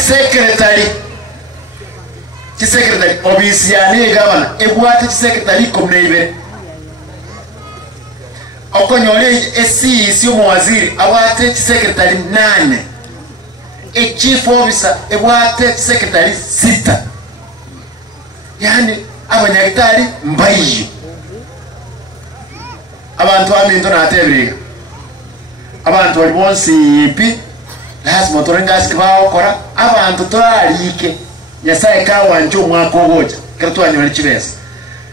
secretary obisi yani gavana ebwate secretary komneibe okonyole esi sio mwaziri abwate secretary 8 chief officer ebwate secretary 6 yani abanyagitari mbayiyo abantu aminto natebirega abantu bali bonsi ipi lazima torenga sikibakora abantu toralike nyasaye kawanjo mwako goja kratwanyo ali chibesa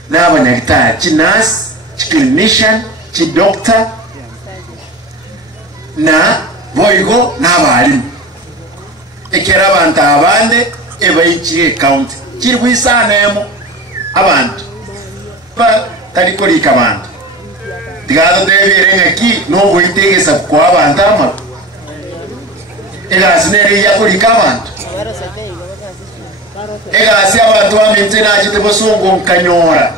n'abanyagitari chinas clinician doctor na boigo n'abalimu ekera abantu abande ebayikiye county kirwisanemo abantu ba talikolika abantu digado debirenga ki no itegesa kwa abantu ama ega sineri yakolika abantu ega si abantu amintena chite bosongo nkanyora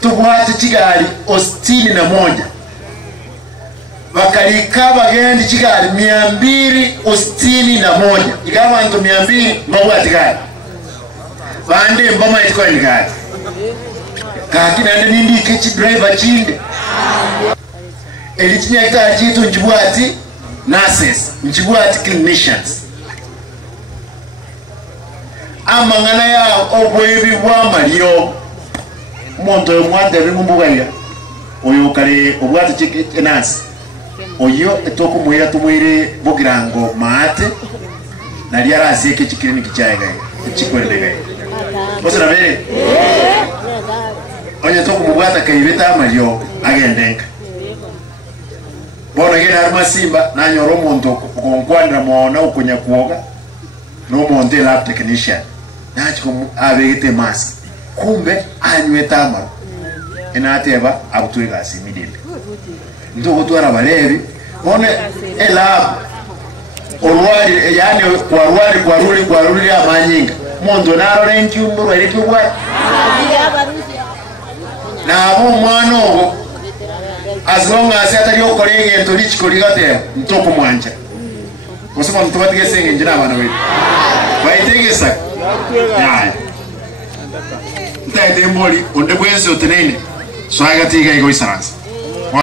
tubwate kigali ostini na moja bakalika bagendi kigali 261 igaba abantu 200 mabwate gari bande mbama itikoini gari kakina nindi kechi driver chinde elichinya itachitu njibwati nurses njibwati clinicians amangana ya obwebi bwa Mario monto mwande bimumbugaira oyo kale obwati chike nurse oyo etoko moya tumwire bogirango mate nali arazi ke chikliniki chaiga chikwendega bosana bere onye toko mubwata kaibeta Mario agendenga bona gena arma simba nanyoro muntu konkwandira mona ukunya kuoga no monte lab technician nachiko abegete mask kumbe anywe tamaro enateba abutwega asimidile ndoko twara balebi one elab orwari yani kwa ruli amanyinga mondo naro renkyumburo eritubwa na abo mwana obo as long as atari okorege ento lichikoligate ntoko mwanja osoma mtubatige senge njira bana we baitegesa ya ntaide mboli onde bwense otenene swagatiga ego isaransa